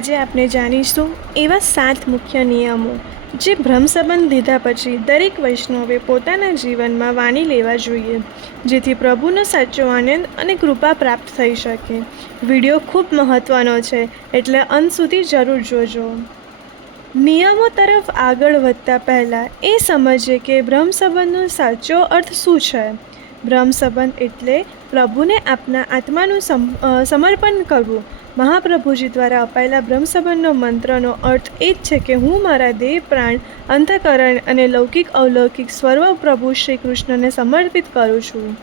આજે આપણે જાણીશું એવા 7 મુખ્ય નિયમો જે બ્રહ્મ સંબંધ લીધા પછી દરેક વૈષ્ણવે પોતાના જીવનમાં વાણી લેવા જોઈએ, જેથી પ્રભુનો સાચો આનંદ અને કૃપા પ્રાપ્ત થઈ શકે. વિડીયો ખૂબ મહત્ત્વનો છે, એટલે અંત સુધી જરૂર જોજો. નિયમો તરફ આગળ વધતા પહેલાં એ સમજીએ કે બ્રહ્મ સંબંધનો સાચો અર્થ શું છે. બ્રહ્મ સંબંધ એટલે પ્રભુને આપના આત્માનું સમર્પણ કરવું. મહાપ્રભુજી દ્વારા અપાયેલા બ્રહ્મ સંબંધનો મંત્રનો અર્થ એ જ છે કે હું મારા દેહ, પ્રાણ, અંતઃકરણ અને લૌકિક અલૌકિક સર્વ પ્રભુ શ્રી કૃષ્ણને સમર્પિત કરું છું.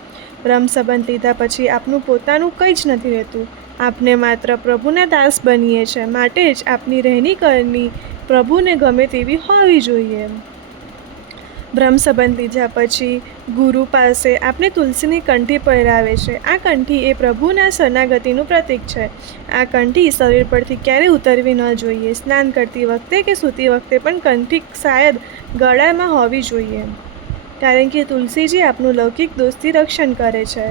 બ્રહ્મ સંબંધ લીધા પછી આપનું પોતાનું કંઈ જ નથી રહેતું. આપને માત્ર પ્રભુના દાસ બનીએ છીએ, માટે જ આપની રહેણી કરની પ્રભુને ગમે તેવી હોવી જોઈએ. બ્રહ્મ સંબંધ લીધા પછી ગુરુ પાસે આપણે તુલસીની કંઠી પહેરાવે છે. આ કંઠી એ પ્રભુના શરણાગતિનું પ્રતીક છે. આ કંઠી શરીર પરથી ક્યારેય ઉતરવી ન જોઈએ. સ્નાન કરતી વખતે કે સૂતી વખતે પણ કંઠી શાયદ ગળામાં હોવી જોઈએ, કારણ કે તુલસીજી આપનું લૌકિક દોષથી રક્ષણ કરે છે.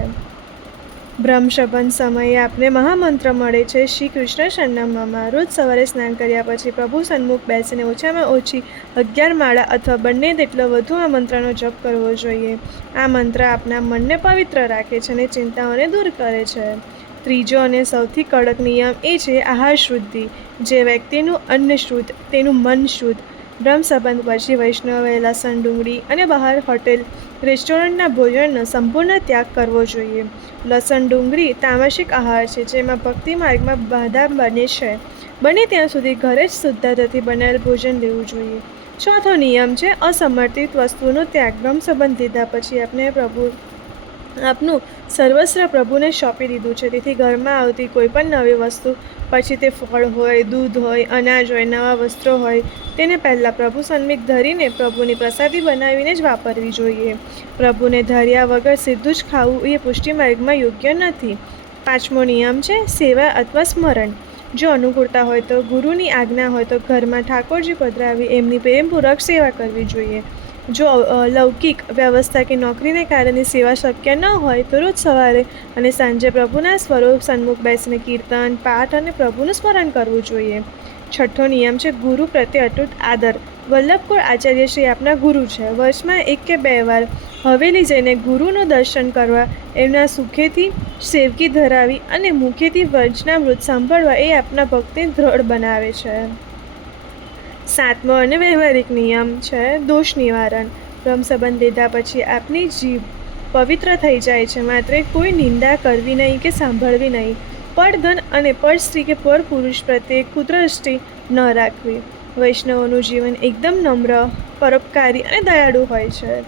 બ્રહ્મ સંબંધ સમયે આપને મહામંત્ર મળે છે, શ્રી કૃષ્ણ શરણમમાં. રોજ સવારે સ્નાન કર્યા પછી પ્રભુ સન્મુખ બેસીને ઓછામાં ઓછી 11 માળા અથવા બંને તેટલો વધુ આ મંત્રનો જપ કરવો જોઈએ. આ મંત્ર આપના મનને પવિત્ર રાખે છે અને ચિંતાઓને દૂર કરે છે. ત્રીજો અને સૌથી કડક નિયમ એ છે આહાર શુદ્ધિ. જે વ્યક્તિનું અન્ન શુદ્ધ, તેનું મન શુદ્ધ. બ્રહ્મ સંબંધ પછી વૈષ્ણવે લસણ, ડુંગળી અને બહાર હોટેલ, રેસ્ટોરન્ટના ભોજનનો સંપૂર્ણ ત્યાગ કરવો જોઈએ. લસણ, ડુંગળી તામસિક આહાર છે, જેમાં ભક્તિ માર્ગમાં બાધા બને છે. બને ત્યાં સુધી ઘરે જ શુદ્ધતાથી બનાવેલ ભોજન લેવું જોઈએ. ચોથો નિયમ છે અસમર્પિત વસ્તુનો ત્યાગ. બ્રહ્મ સંબંધ લીધા પછી આપણે આપનું સર્વસ્વ પ્રભુને સોંપી દીધું છે, તેથી ઘરમાં આવતી કોઈ પણ નવી વસ્તુ, પછી તે ફળ હોય, દૂધ હોય, અનાજ હોય, નવા વસ્ત્રો હોય, તેને પહેલાં પ્રભુ સન્મુખ ધરીને પ્રભુની પ્રસાદી બનાવીને જ વાપરવી જોઈએ. પ્રભુને ધર્યા વગર સીધું જ ખાવું એ પુષ્ટિ માર્ગમાં યોગ્ય નથી. પાંચમો નિયમ છે સેવા અથવા સ્મરણ. જો અનુકૂળતા હોય તો, ગુરુની આજ્ઞા હોય તો ઘરમાં ઠાકોરજી પધરાવી એમની પ્રેમપૂર્વક સેવા કરવી જોઈએ. જો લૌકિક વ્યવસ્થા કે નોકરીને કારણે સેવા શક્ય ન હોય તો રોજ સવારે અને સાંજે પ્રભુના સ્વરૂપ સન્મુખ બેસીને કીર્તન, પાઠ અને પ્રભુનું સ્મરણ કરવું જોઈએ. છઠ્ઠો નિયમ છે ગુરુ પ્રત્યે અતૂટ આદર. વલ્લભકુળ આચાર્ય શ્રી આપના ગુરુ છે. વર્ષમાં 1 કે 2 વાર હવેલી જઈને ગુરુનું દર્શન કરવા, એમના સુખેથી સેવકી ધરાવી અને મુખેથી વચનામૃત સાંભળવા એ આપના ભક્તિને દ્રઢ બનાવે છે. સાતમો અને વ્યવહારિક નિયમ છે દોષ નિવારણ. બ્રહ્મ સંબંધ લીધા પછી આપની જીભ પવિત્ર થઈ જાય છે. માત્ર કોઈ નિંદા કરવી નહીં કે સાંભળવી નહીં. પરધન અને પર સ્ત્રી કે પર પુરુષ પ્રત્યે કુદ્રષ્ટિ ન રાખવી. વૈષ્ણવોનું જીવન એકદમ નમ્ર, પરોપકારી અને દયાળુ હોય છે.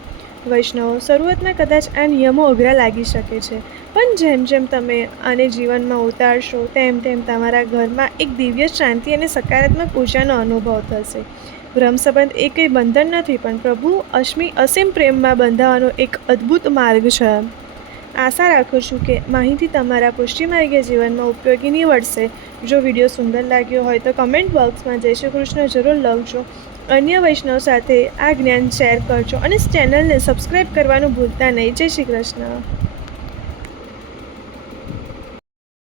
વૈષ્ણવો શરૂઆતમાં કદાચ આ નિયમો અઘરા લાગી શકે છે, પણ જેમ જેમ તમે આને જીવનમાં ઉતારશો તેમ તેમ તમારા ઘરમાં એક દિવ્ય શાંતિ અને સકારાત્મક ઉર્જાનો અનુભવ થશે. બ્રહ્મ સંબંધ એ કંઈ બંધન નથી, પણ પ્રભુ અસીમ પ્રેમમાં બંધાવાનો એક અદ્ભુત માર્ગ છે. આશા રાખું છું કે માહિતી તમારા પુષ્ટિમાર્ગીય જીવનમાં ઉપયોગી નીવડશે. જો વિડીયો સુંદર લાગ્યો હોય તો કમેન્ટ બોક્સમાં જય શ્રી કૃષ્ણ જરૂર લખજો. અન્ય વૈષ્ણવ સાથે આ જ્ઞાન શેર કરજો અને ચેનલને સબસ્ક્રાઈબ કરવાનું ભૂલતા નહીં. જય શ્રી કૃષ્ણ.